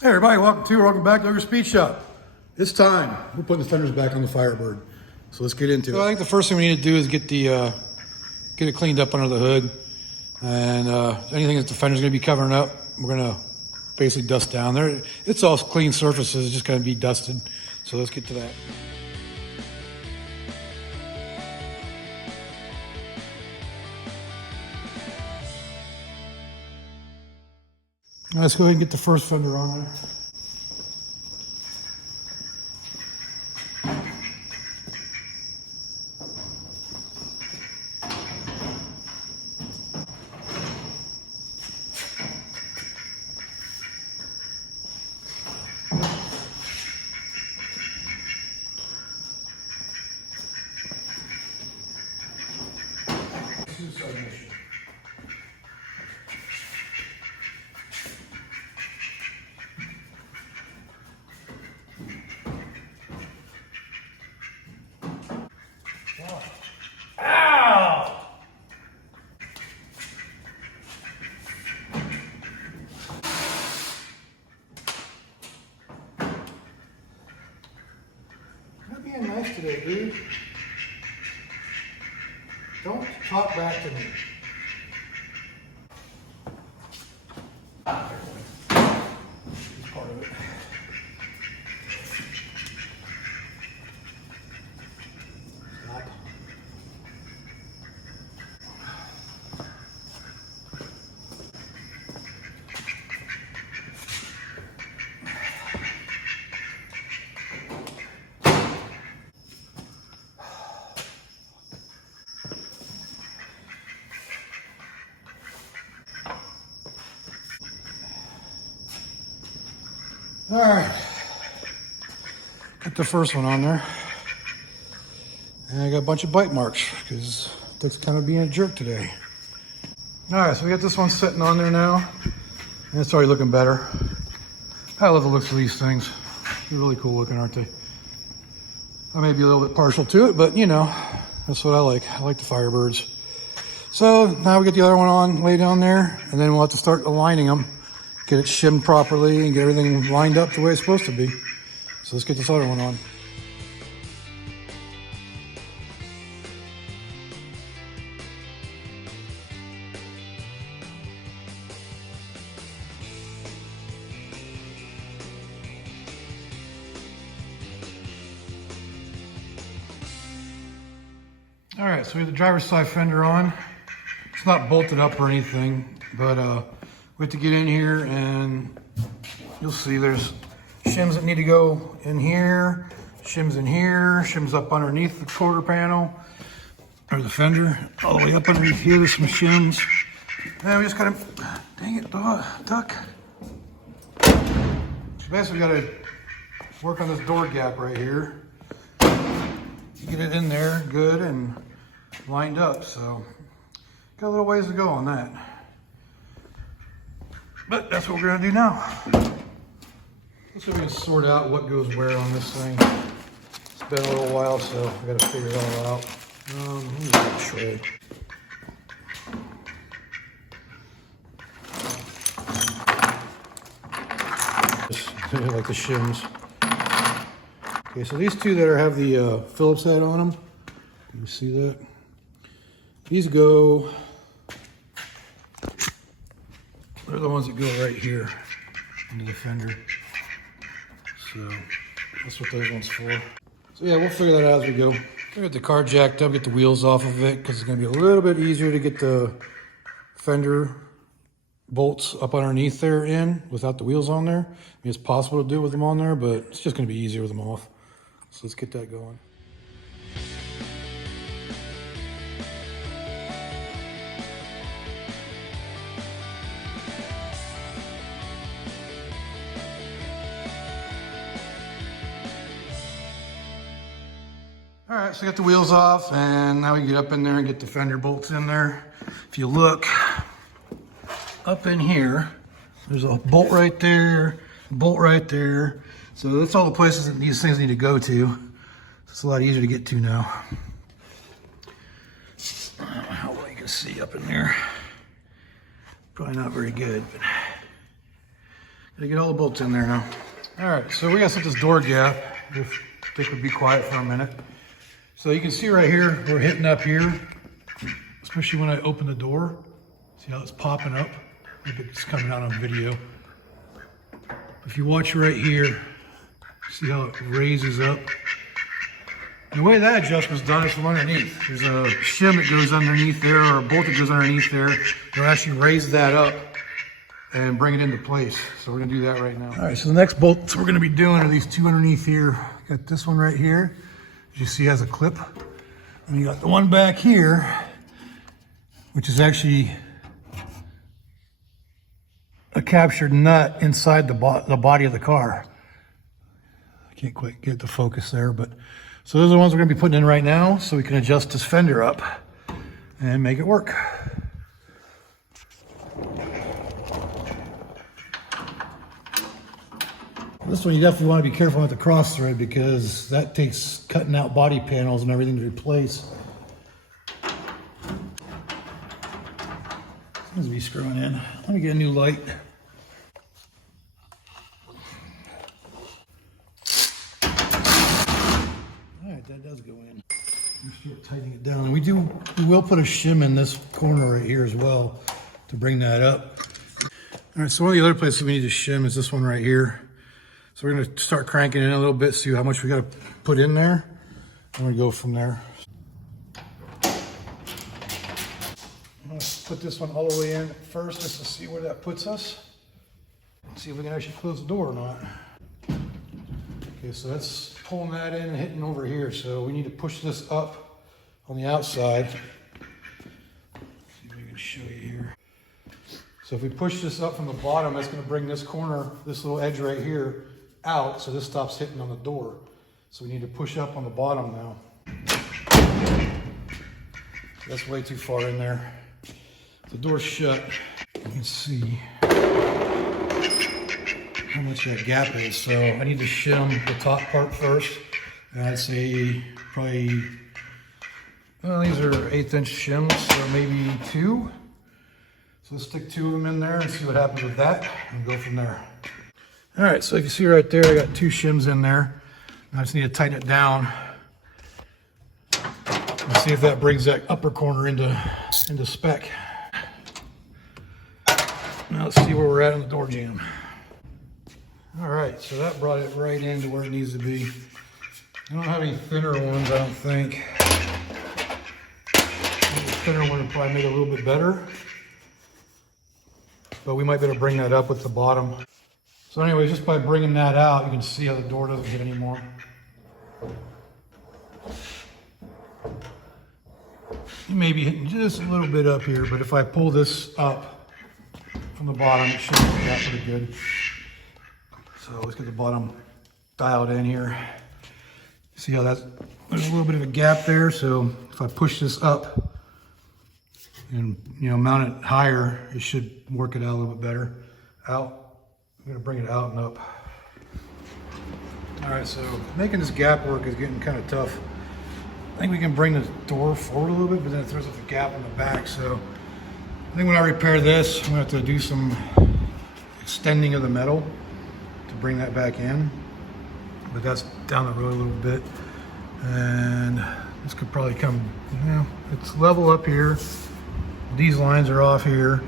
Hey everybody, welcome back to Ogre Speed Shop. It's time. We're putting the fenders back on the Firebird. So let's get into it. I think the first thing we need to do is get it cleaned up under the hood. And anything that the fender's gonna be covering up, we're gonna basically dust down there. It's all clean surfaces, it's just gonna be dusted. So let's get to that. Let's go ahead and get the first fender on there. Ow! You're being nice today, dude. Don't talk back to me. It's part of it. Stop. All right, got the first one on there. And I got a bunch of bite marks because Dick's kind of being a jerk today. All right, so we got this one sitting on there now. And it's already looking better. I love the looks of these things. They're really cool looking, aren't they? I may be a little bit partial to it, but you know, that's what I like. I like the Firebirds. So now we get the other one on, laid down there, and then we'll have to start aligning them. Get it shimmed properly and get everything lined up the way it's supposed to be. So let's get this other one on. All right, so we have the driver's side fender on. It's not bolted up or anything, but we have to get in here and you'll see there's shims that need to go in here, shims in here, shims up underneath the quarter panel, or the fender, all the way up underneath here, there's some shims. And we just gotta, dang it, duck. So basically we gotta work on this door gap right here. Get it in there good and lined up, so got a little ways to go on that. But that's what we're gonna do now. Let's see if we can sort out what goes where on this thing. It's been a little while, so I gotta figure it all out. Let me get a tray. Just like the shims. Okay, so these two that have the Phillips head on them, you see that? These go, they're the ones that go right here into the fender. So that's what those ones for. So yeah, we'll figure that out as we go. We'll get the car jacked up, get the wheels off of it, because it's gonna be a little bit easier to get the fender bolts up underneath there in without the wheels on there. I mean, it's possible to do it with them on there, but it's just gonna be easier with them off. So let's get that going. All right, so I got the wheels off, and now we can get up in there and get the fender bolts in there. If you look up in here, there's a bolt right there, bolt right there. So that's all the places that these things need to go to. It's a lot easier to get to now. I don't know how well you can see up in there. Probably not very good, but They get all the bolts in there now. All right, so we gotta set this door gap. If Dick would be quiet for a minute. So you can see right here, we're hitting up here, especially when I open the door. See how it's popping up? Maybe it's coming out on video. If you watch right here, see how it raises up? The way that adjustment's done is from underneath. There's a shim that goes underneath there, or a bolt that goes underneath there. It'll actually raise that up and bring it into place. So we're gonna do that right now. All right, so the next bolts we're gonna be doing are these two underneath here. Got this one right here, as you see has a clip. And you got the one back here, which is actually a captured nut inside the body of the car. I can't quite get the focus there, but so those are the ones we're gonna be putting in right now so we can adjust this fender up and make it work. This one you definitely want to be careful with the cross thread because that takes cutting out body panels and everything to replace. Seems to be screwing in. Let me get a new light. Alright, that does go in. Just start tightening it down. We will put a shim in this corner right here as well to bring that up. Alright, so one of the other places we need to shim is this one right here. So we're going to start cranking in a little bit, see how much we got to put in there. I'm going to go from there. I'm going to put this one all the way in first just to see where that puts us. See if we can actually close the door or not. Okay, so that's pulling that in and hitting over here. So we need to push this up on the outside. Let's see if we can show you here. So if we push this up from the bottom, that's going to bring this corner, this little edge right here, out, so this stops hitting on the door. So we need to push up on the bottom now. That's way too far in there. The door's shut. You can see how much that gap is. So I need to shim the top part first. And I'd say probably, well, these are 1/8 inch shims, so maybe 2. So let's stick 2 of them in there and see what happens with that and go from there. All right, so if you see right there, I got 2 shims in there. I just need to tighten it down and see if that brings that upper corner into spec. Now let's see where we're at on the door jamb. All right, so that brought it right into where it needs to be. I don't have any thinner ones, I don't think. The thinner one would probably make it a little bit better. But we might be able to bring that up with the bottom. So anyway, just by bringing that out, you can see how the door doesn't hit anymore. You may be hitting just a little bit up here, but if I pull this up from the bottom, it should work out pretty good. So let's get the bottom dialed in here. See how there's a little bit of a gap there. So if I push this up and mount it higher, it should work it out a little bit better. Out. I'm gonna bring it out and up. All right, so making this gap work is getting kind of tough. I think we can bring the door forward a little bit, but then it throws up the gap in the back. So I think when I repair this, I'm gonna have to do some extending of the metal to bring that back in. But that's down the road a little bit. And this could probably come, it's level up here. These lines are off here.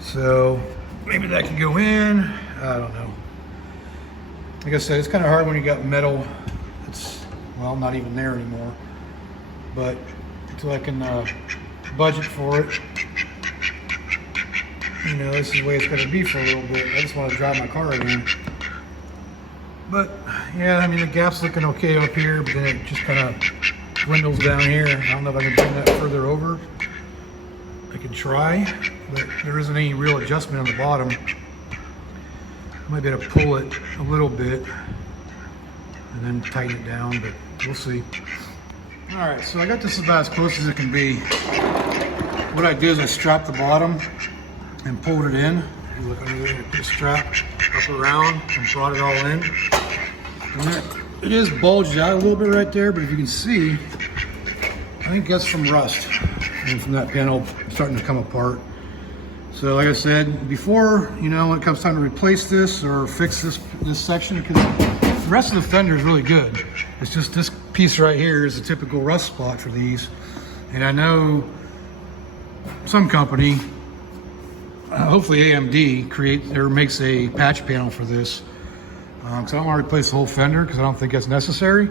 So maybe that could go in. I don't know. Like I said, it's kind of hard when you got metal. It's, well, not even there anymore. But until I can budget for it, this is the way it's going to be for a little bit. I just want to drive my car again. But yeah, the gap's looking okay up here, but then it just kind of dwindles down here. I don't know if I can bring that further over. I could try, but there isn't any real adjustment on the bottom. I might be able to pull it a little bit and then tighten it down, but we'll see. All right, so I got this about as close as it can be. What I did is I strapped the bottom and pulled it in. You look under there, put the strap up around and brought it all in. And it is bulged out a little bit right there, but if you can see, I think that's from rust and from that panel starting to come apart. So like I said before, you know, when it comes time to replace this or fix this section, because the rest of the fender is really good. It's just this piece right here is a typical rust spot for these. And I know some company, hopefully AMD, makes a patch panel for this. Because I don't want to replace the whole fender because I don't think that's necessary.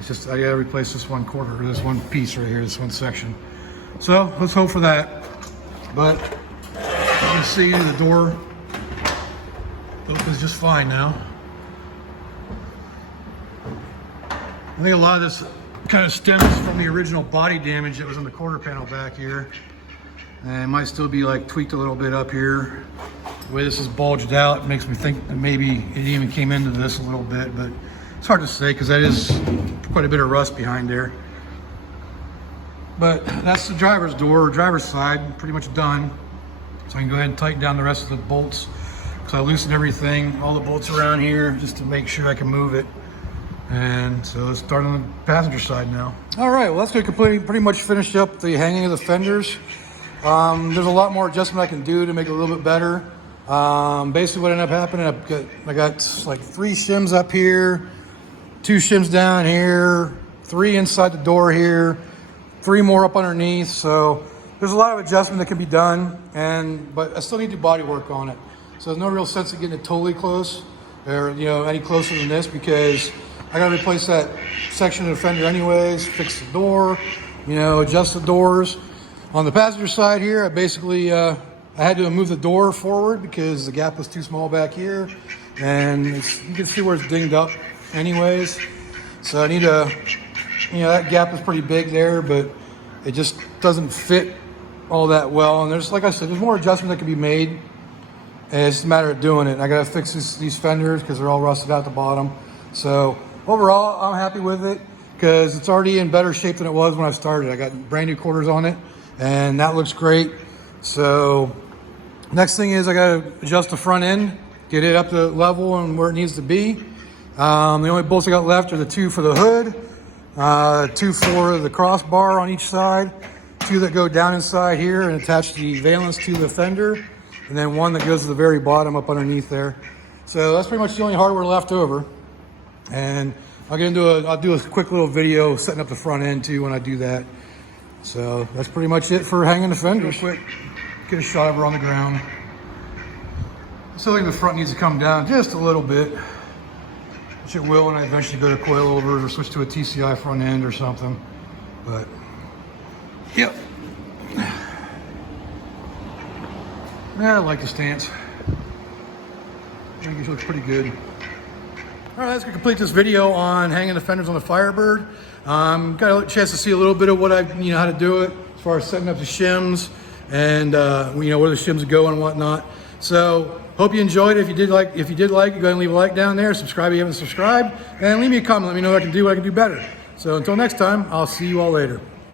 It's just I gotta replace this one quarter, or this one piece right here, this one section. So let's hope for that. But you can see the door opens just fine now. I think a lot of this kind of stems from the original body damage that was on the quarter panel back here. And it might still be like tweaked a little bit up here. The way this is bulged out makes me think that maybe it even came into this a little bit, but it's hard to say because that is quite a bit of rust behind there. But that's the driver's door, driver's side, pretty much done. So I can go ahead and tighten down the rest of the bolts. So I loosened everything, all the bolts around here, just to make sure I can move it. And so let's start on the passenger side now. All right, well that's going to pretty much finish up the hanging of the fenders. There's a lot more adjustment I can do to make it a little bit better. Basically what ended up happening, I got like 3 shims up here, 2 shims down here, 3 inside the door here, 3 more up underneath. So there's a lot of adjustment that can be done, but I still need to do body work on it. So there's no real sense of getting it totally close, or any closer than this, because I gotta replace that section of the fender anyways, fix the door, adjust the doors. On the passenger side here, I basically I had to move the door forward because the gap was too small back here, and you can see where it's dinged up anyways. So I need to, that gap is pretty big there, but it just doesn't fit all that well. And there's, like I said, there's more adjustment that can be made, and it's just a matter of doing it. I gotta fix these fenders because they're all rusted out the bottom. So overall, I'm happy with it because it's already in better shape than it was when I started. I got brand new quarters on it, and that looks great. So next thing is I got to adjust the front end, get it up to level and where it needs to be. The only bolts I got left are the 2 for the hood, 2 for the crossbar on each side, 2 that go down inside here and attach the valence to the fender, and then 1 that goes to the very bottom up underneath there. So that's pretty much the only hardware left over. And I'll do a quick little video setting up the front end too when I do that. So that's pretty much it for hanging the fenders. Quick, get a shot of her on the ground. So I think the front needs to come down just a little bit, which it will when I eventually go to coilovers or switch to a TCI front end or something. But yep, yeah, I like the stance. I think it looks pretty good. All right, that's gonna complete this video on hanging the fenders on the Firebird. Got a chance to see a little bit of what how to do it as far as setting up the shims and where the shims go and whatnot. So hope you enjoyed it. If you did like, go ahead and leave a like down there. Subscribe if you haven't subscribed, and leave me a comment. Let me know what I can do, what I can do better. So until next time, I'll see you all later.